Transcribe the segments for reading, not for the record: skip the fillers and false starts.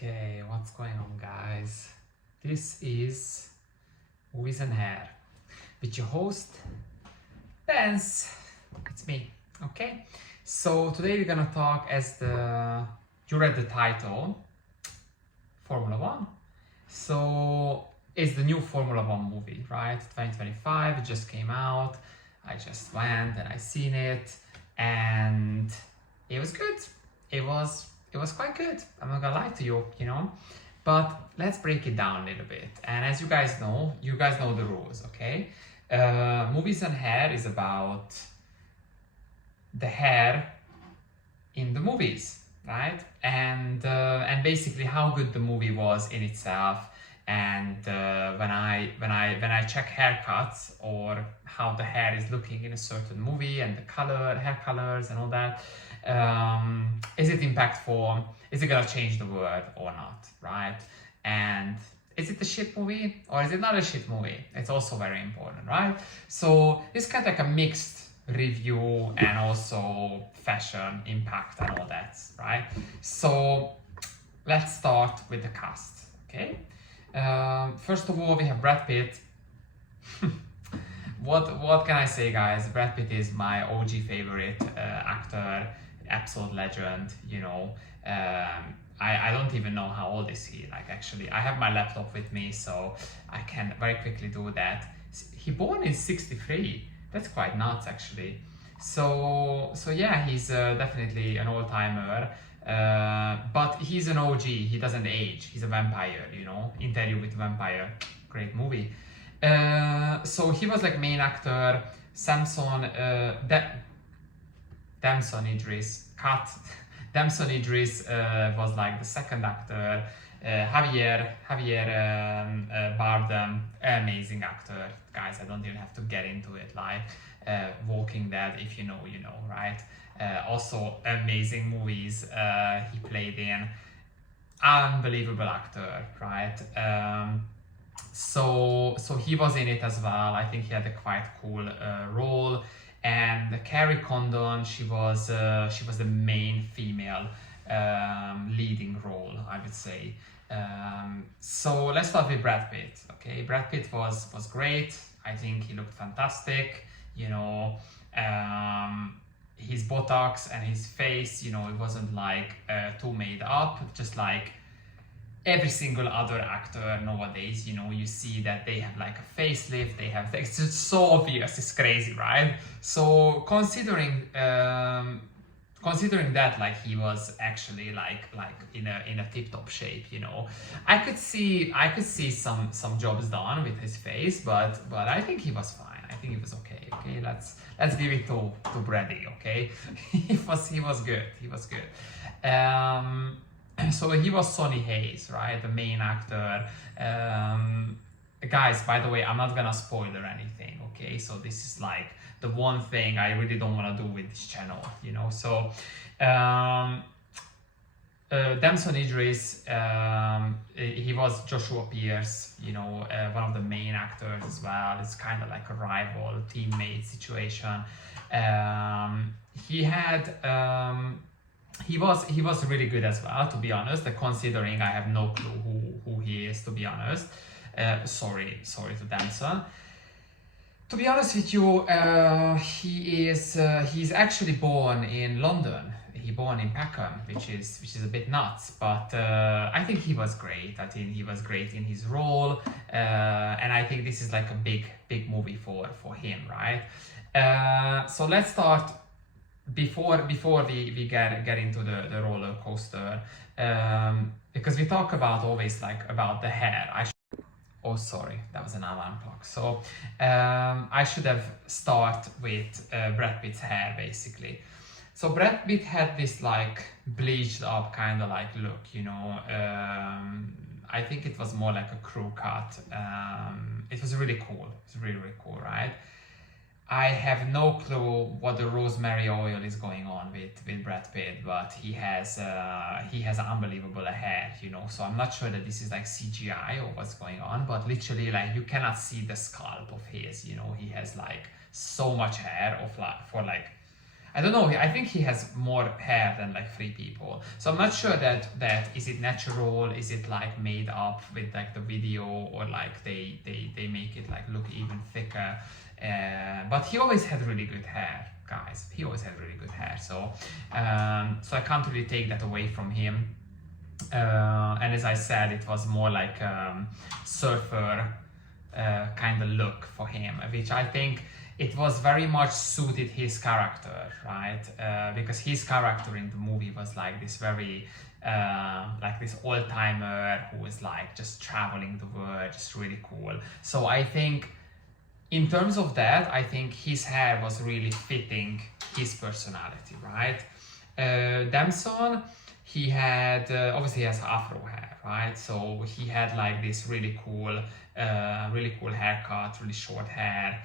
Okay, what's going on, guys? This is Movies and Hair with your host, Benz. It's me, okay? So today we're gonna talk you read the title, Formula One. So it's the new Formula One movie, right? 2025, it just came out. I just went and I seen it and it was good. It was quite good. I'm not gonna lie to you. But let's break it down a little bit. And as you guys know the rules, okay? Movies and Hair is about the hair in the movies, right? And basically how good the movie was in itself. And when I check haircuts or how the hair is looking in a certain movie and the hair colors and all that, is it impactful? Is it gonna change the world or not, right? And is it a shit movie or is it not a shit movie? It's also very important, right? So it's kind of like a mixed review and also fashion impact and all that, right? So let's start with the cast, okay? First of all, we have Brad Pitt. What can I say, guys? Brad Pitt is my OG favorite actor, absolute legend. I don't even know how old is he. Like, actually, I have my laptop with me, so I can very quickly do that. He born in '63. That's quite nuts, actually. So yeah, he's definitely an old-timer. But he's an OG. He doesn't age. He's a vampire. Interview with Vampire, great movie. So he was like main actor. Damson Idris cut. Damson Idris was like the second actor. Javier Bardem, amazing actor, guys. I don't even have to get into it. Like Walking Dead, if you know, right? Also amazing movies he played in. Unbelievable actor, right? So he was in it as well. I think he had a quite cool role. And Carrie Condon, she was the main female leading role, I would say. So let's start with Brad Pitt. Okay, Brad Pitt was great. I think he looked fantastic. His Botox and his face, it wasn't like too made up, just like every single other actor nowadays. You see that they have like a facelift, it's just so obvious, it's crazy, right? So considering that, like, he was actually like in a tip-top shape, I could see some jobs done with his face, but I think he was fine. I think he was okay. Let's give it to Brady, okay? he was good. So he was Sonny Hayes, right? The main actor. Guys, by the way, I'm not gonna spoil or anything, okay? So this is like the one thing I really don't want to do with this channel, So Damson Idris, he was Joshua Pierce, one of the main actors as well. It's kind of like a rival teammate situation. He was really good as well, to be honest. Considering I have no clue who he is, to be honest. Sorry to Damson. To be honest with you, he's actually born in London. He born in Peckham, which is a bit nuts. But I think he was great. I think he was great in his role, and I think this is like a big movie for him, right? So let's start. Before we get into the roller coaster, because we talk about always like about the hair. Oh, sorry, that was an alarm clock. So I should have start with Brad Pitt's hair, basically. So Brad Pitt had this like bleached up kind of like look, I think it was more like a crew cut. It was really cool. It's really cool, right? I have no clue what the rosemary oil is going on with Brad Pitt, but he has unbelievable hair, So I'm not sure that this is like CGI or what's going on, but literally, like, you cannot see the scalp of his. He has like so much hair for like I don't know. I think he has more hair than like 3 people. So I'm not sure that is it natural, is it like made up with like the video, or like they make it like look even thicker. But he always had really good hair, guys. He always had really good hair. So so I can't really take that away from him. And as I said, it was more like surfer kind of look for him, which I think it was very much suited his character, right? Because his character in the movie was like this very like this old-timer who was like just traveling the world, just really cool. So I think in terms of that, I think his hair was really fitting his personality, right? Damson, he had obviously he has afro hair, right? So he had like this really cool haircut, really short hair,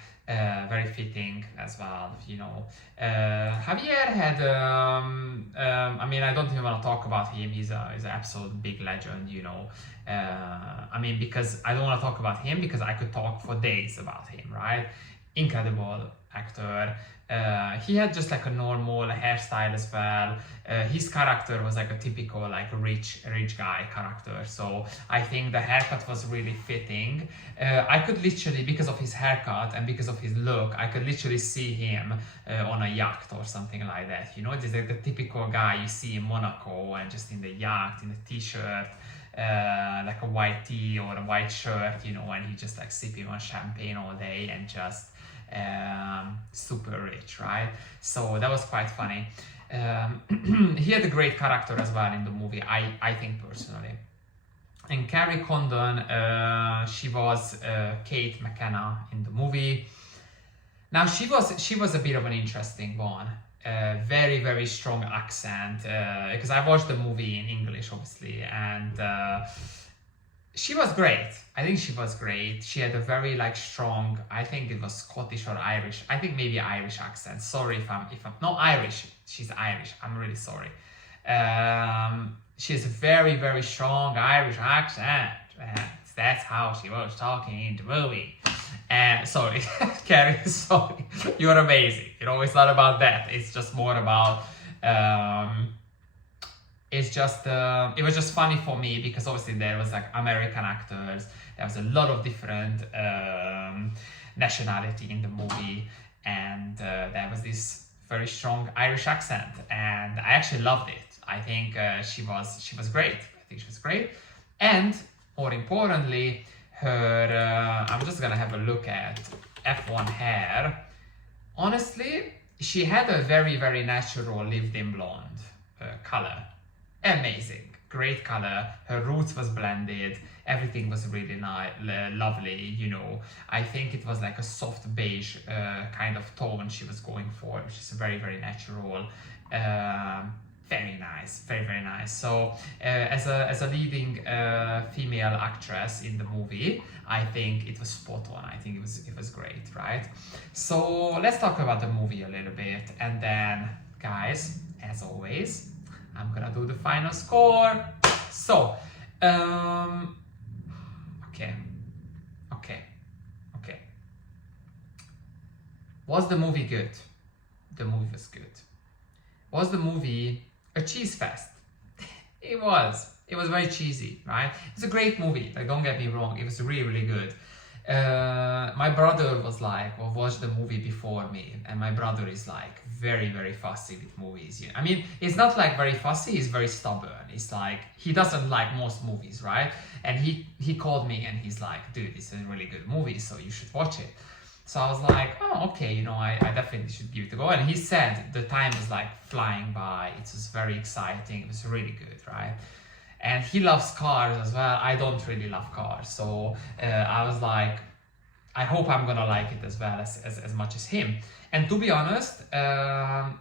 very fitting as well, you know. Javier had I mean, I don't even want to talk about him. He's an absolute big legend, you know. I mean, because I don't want to talk about him because I could talk for days about him, right? Incredible actor. He had just like a normal hairstyle as well. His character was like a typical like rich guy character. So I think the haircut was really fitting. I could literally, because of his haircut and because of his look, I could literally see him on a yacht or something like that. You know, this is like the typical guy you see in Monaco and just in the yacht, in a t-shirt. Like a white tee or a white shirt, you know, and he just like sipping on champagne all day and just super rich, right? So that was quite funny. He had a great character as well in the movie, I think personally. And Carrie Condon, she was Kate McKenna in the movie. Now she was a bit of an interesting one. Very strong accent, because I watched the movie in English obviously, and she was great. I think she was great. She had a very like strong, I think it was Scottish or Irish, I think maybe Irish accent. Sorry if I'm no, Irish, she's Irish, I'm really sorry. She has a very strong Irish accent, and that's how she was talking in the movie. And sorry, Carrie, sorry, you're amazing. You know, it's not about that. It's just more about, it was just funny for me because obviously there was like American actors. There was a lot of different nationality in the movie. And there was this very strong Irish accent. And I actually loved it. I think she was great. I think she was great. And more importantly, her, I'm just gonna have a look at F1 hair. Honestly, she had a very natural lived-in blonde color. Amazing, great color. Her roots was blended. Everything was really nice, lovely. You know, I think it was like a soft beige kind of tone she was going for, which is very natural. Very nice, very nice. So as a leading female actress in the movie, I think it was spot on. I think it was great, right? So let's talk about the movie a little bit, and then, guys, as always, I'm gonna do the final score. So, okay. Was the movie good? The movie was good. Was the movie a cheese fest? It was very cheesy, right? It's a great movie, like, don't get me wrong, it was really good. My brother was like, well, watched the movie before me, and my brother is like very fussy with movies. I mean, it's not like very fussy, he's very stubborn. It's like, he doesn't like most movies, right? And he called me and he's like, dude, it's a really good movie, so you should watch it. So I was like, oh, okay, you know, I definitely should give it a go. And he said the time was like flying by. It was very exciting. It was really good, right? And he loves cars as well. I don't really love cars. So I was like, I hope I'm gonna like it as well as much as him. And to be honest,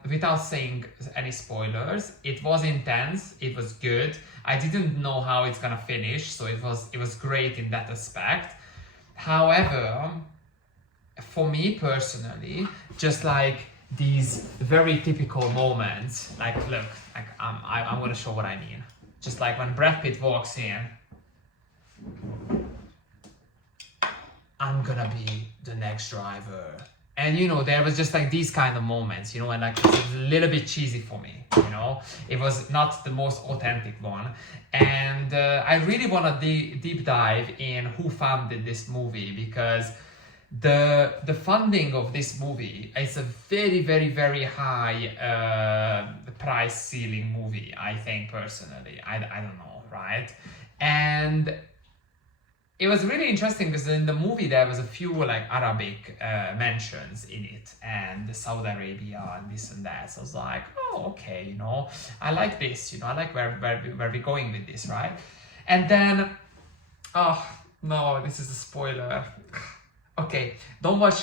without saying any spoilers, it was intense. It was good. I didn't know how it's gonna finish, so it was great in that aspect. However, for me personally, just like these very typical moments, like, look, like I'm gonna show what I mean. Just like when Brad Pitt walks in, I'm gonna be the next driver. And you know, there was just like these kind of moments, you know, and like it was a little bit cheesy for me, you know. It was not the most authentic one. And I really want to deep dive in who funded this movie, because the funding of this movie is a very, very, very high price ceiling movie, I think personally. I don't know, right? And it was really interesting because in the movie there was a few like Arabic mentions in it, and Saudi Arabia and this and that. So I was like, oh, okay, you know, I like this, you know, I like where we're going with this, right? And then, oh no, this is a spoiler. Okay, don't watch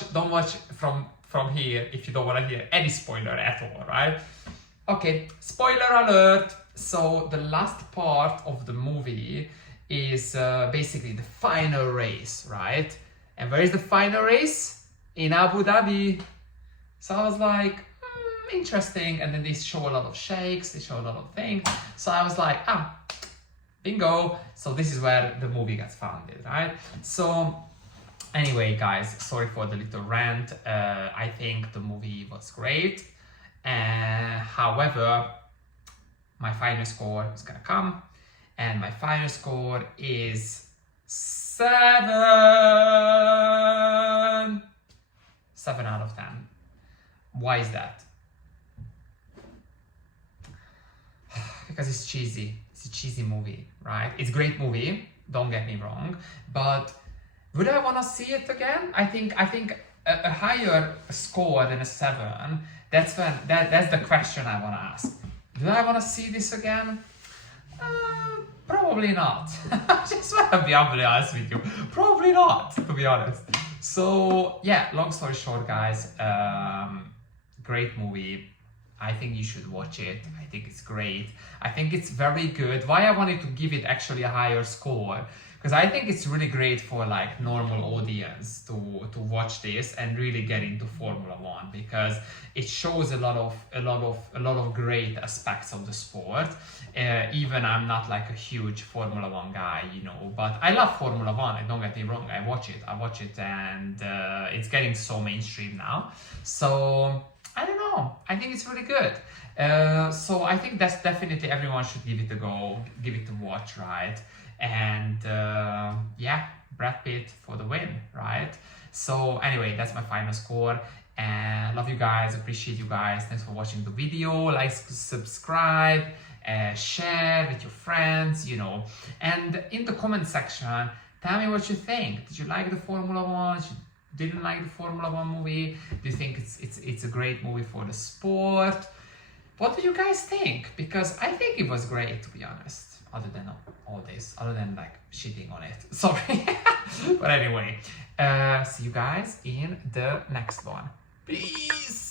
from here if you don't want to hear any spoiler at all, right? Okay, spoiler alert. So the last part of the movie is basically the final race, right? And where is the final race? In Abu Dhabi. So I was like, interesting. And then they show a lot of sheikhs, they show a lot of things. So I was like, bingo. So this is where the movie gets founded, right? So anyway, guys, sorry for the little rant. I think the movie was great. However, my final score is gonna come. And my final score is 7. 7 out of 10. Why is that? Because it's cheesy. It's a cheesy movie, right? It's a great movie, don't get me wrong. But would I want to see it again? I think a higher score than a 7, that's the question I want to ask. Do I want to see this again? Probably not. I just want to be humbly honest with you. Probably not, to be honest. So yeah, long story short, guys, great movie. I think you should watch it. I think it's great. I think it's very good. Why I wanted to give it actually a higher score, because I think it's really great for like normal audience to watch this and really get into Formula One, because it shows a lot of great aspects of the sport. Even I'm not like a huge Formula One guy, you know, but I love Formula One. Don't get me wrong. I watch it, and it's getting so mainstream now. So I don't know. I think it's really good. So I think that's definitely everyone should give it a go, give it a watch, right? And yeah, Brad Pitt for the win, right? So anyway, that's my final score. And love you guys, appreciate you guys. Thanks for watching the video. Like, subscribe, share with your friends, you know. And in the comment section, tell me what you think. Did you like the Formula One? Didn't like the Formula One movie? Do you think it's a great movie for the sport? What do you guys think? Because I think it was great, to be honest. Other than all this, other than like shitting on it. Sorry. But anyway, see you guys in the next one. Peace.